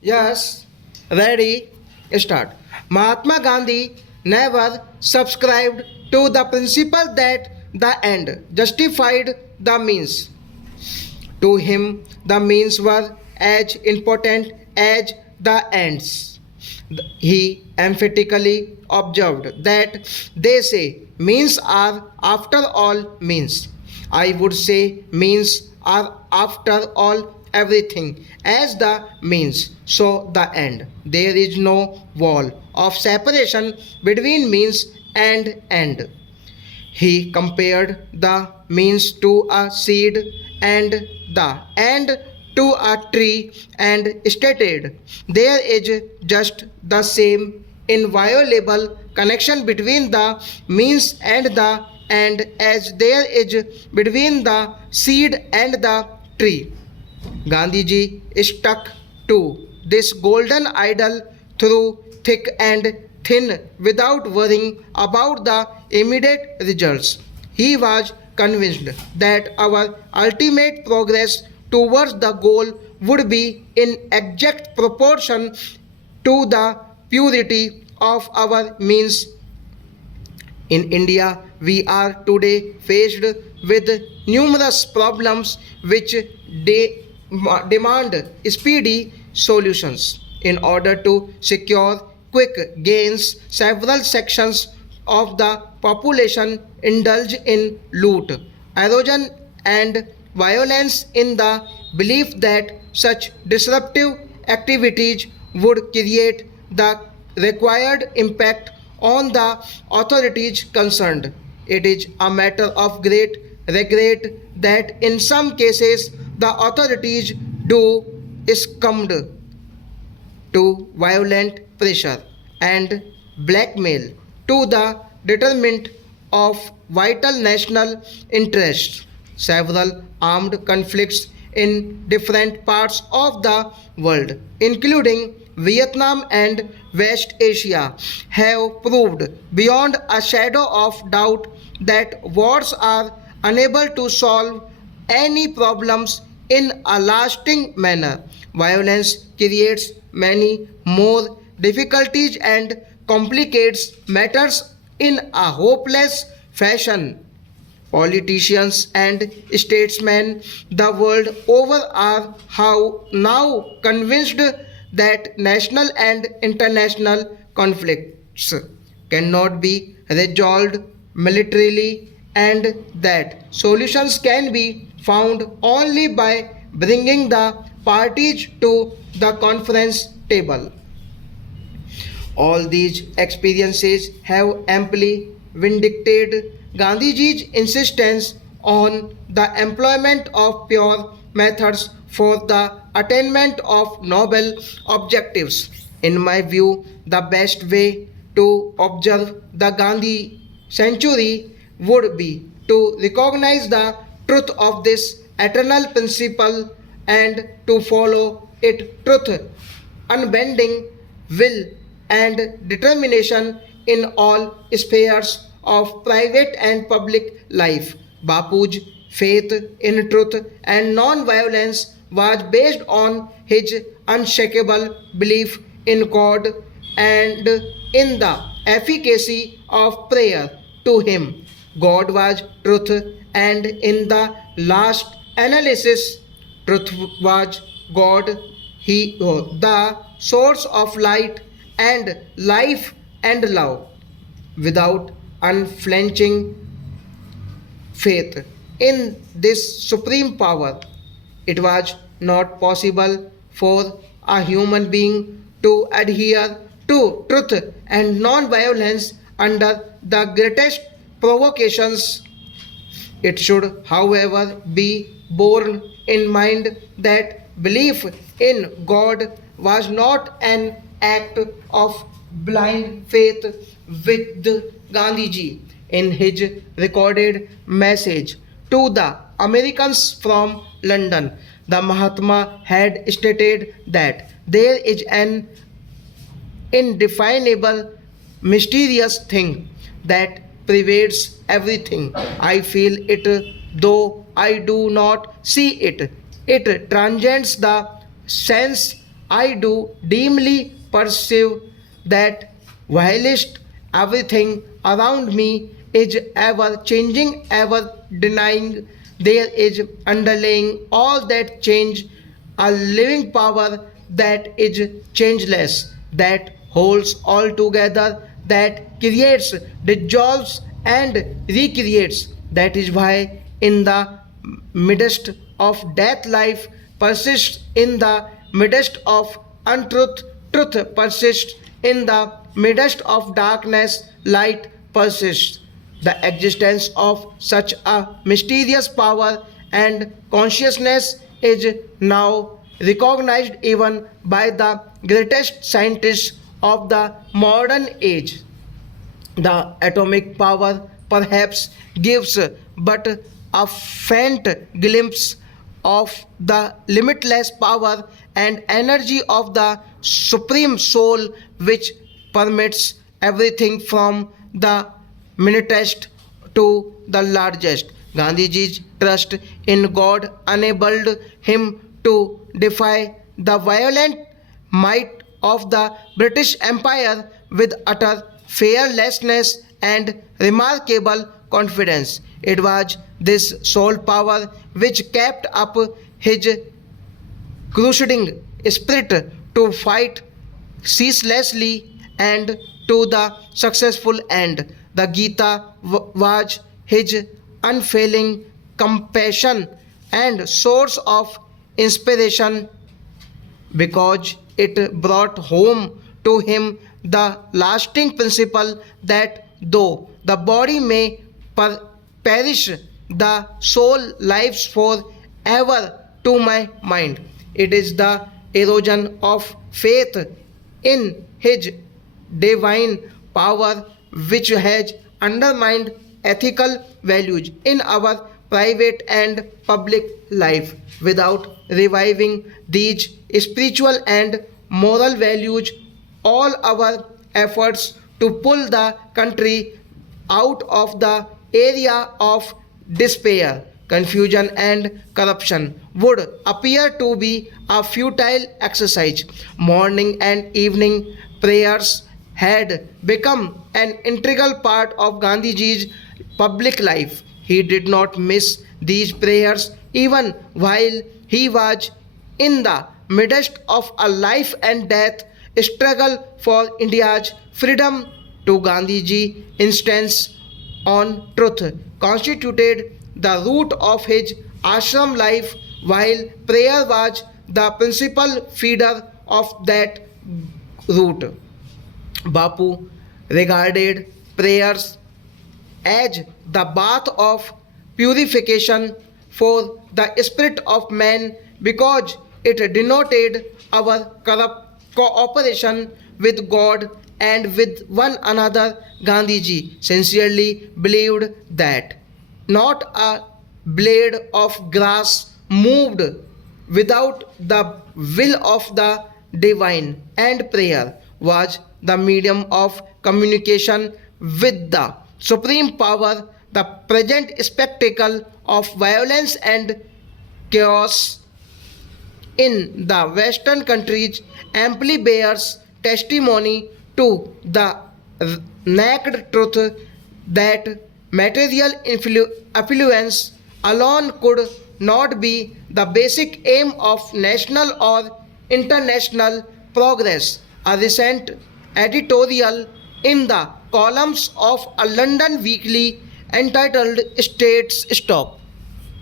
Yes, ready, start. Mahatma Gandhi never subscribed to the principle that the end justified the means. To him, the means were as important as the ends. He emphatically observed that they say means are after all means. I would say means are after all everything as the means, so the end. There is no wall of separation between means and end. He compared the means to a seed and the end to a tree and stated there is just the same inviolable connection between the means and the end as there is between the seed and the tree. Gandhiji stuck to this golden idol through thick and thin without worrying about the immediate results. He was convinced that our ultimate progress towards the goal would be in exact proportion to the purity of our means. In India, we are today faced with numerous problems which de- demand speedy solutions. In order to secure quick gains, several sections of the population indulge in loot, erosion, and violence in the belief that such disruptive activities would create the required impact on the authorities concerned. It is a matter of great regret that in some cases the authorities do succumb to violent pressure and blackmail to the detriment of vital national interests. Several armed conflicts in different parts of the world, including Vietnam and West Asia, have proved beyond a shadow of doubt that wars are unable to solve any problems in a lasting manner. Violence creates many more difficulties and complicates matters in a hopeless fashion. Politicians and statesmen the world over are how now convinced that national and international conflicts cannot be resolved militarily and that solutions can be found only by bringing the parties to the conference table. All these experiences have amply vindicated Gandhiji's insistence on the employment of pure methods for the attainment of noble objectives. In my view, the best way to observe the Gandhi century would be to recognize the truth of this eternal principle and to follow it truth unbending will and determination in all spheres of private and public life. Bapu's faith in truth and non-violence was based on his unshakable belief in God and in the efficacy of prayer to him. God was truth, and in the last analysis, truth was God. He the source of light and life and love. Without unflinching faith in this supreme power, it was not possible for a human being to adhere to truth and non-violence under the greatest provocations. It should, however, be borne in mind that belief in God was not an act of blind faith with Gandhiji. In his recorded message to the Americans from London, the Mahatma had stated that there is an indefinable, mysterious thing that pervades everything. I feel it, though I do not see it. It transcends the sense I do deemly perceive that whilst everything around me is ever changing, ever denying, there is underlying all that change a living power that is changeless, that holds all together, that creates, dissolves, and recreates. That is why, in the midst of death, life persists; in the midst of untruth, truth persists; in the midst of darkness, light persists. The existence of such a mysterious power and consciousness is now recognized even by the greatest scientists of the modern age. The atomic power perhaps gives but a faint glimpse of the limitless power and energy of the Supreme Soul, which permits everything from the minutest to the largest. Gandhiji's trust in God enabled him to defy the violent might of the British Empire with utter fearlessness and remarkable confidence. It was this sole power which kept up his crusading spirit to fight ceaselessly and to the successful end. The Gita was his unfailing compassion and source of inspiration because it brought home to him the lasting principle that though the body may perish, the soul lives forever to my mind. It is the erosion of faith in his divine power which has undermined ethical values in our private and public life. Without reviving these spiritual and moral values, all our efforts to pull the country out of the area of despair, confusion, and corruption would appear to be a futile exercise. Morning and evening prayers had become an integral part of Gandhiji's public life. He did not miss these prayers even while he was in the midst of a life and death struggle for India's freedom. To Gandhiji, instance on truth constituted the root of his ashram life, while prayer was the principal feeder of that root. Bapu regarded prayers as the bath of purification for the spirit of man because it denoted our cooperation with God and with one another. Gandhiji sincerely believed that not a blade of grass moved without the will of the divine, and prayer was the medium of communication with the supreme power. The present spectacle of violence and chaos in the Western countries amply bears testimony to the naked truth that material affluence alone could not be the basic aim of national or international progress. A recent editorial in the columns of a London weekly entitled States Stop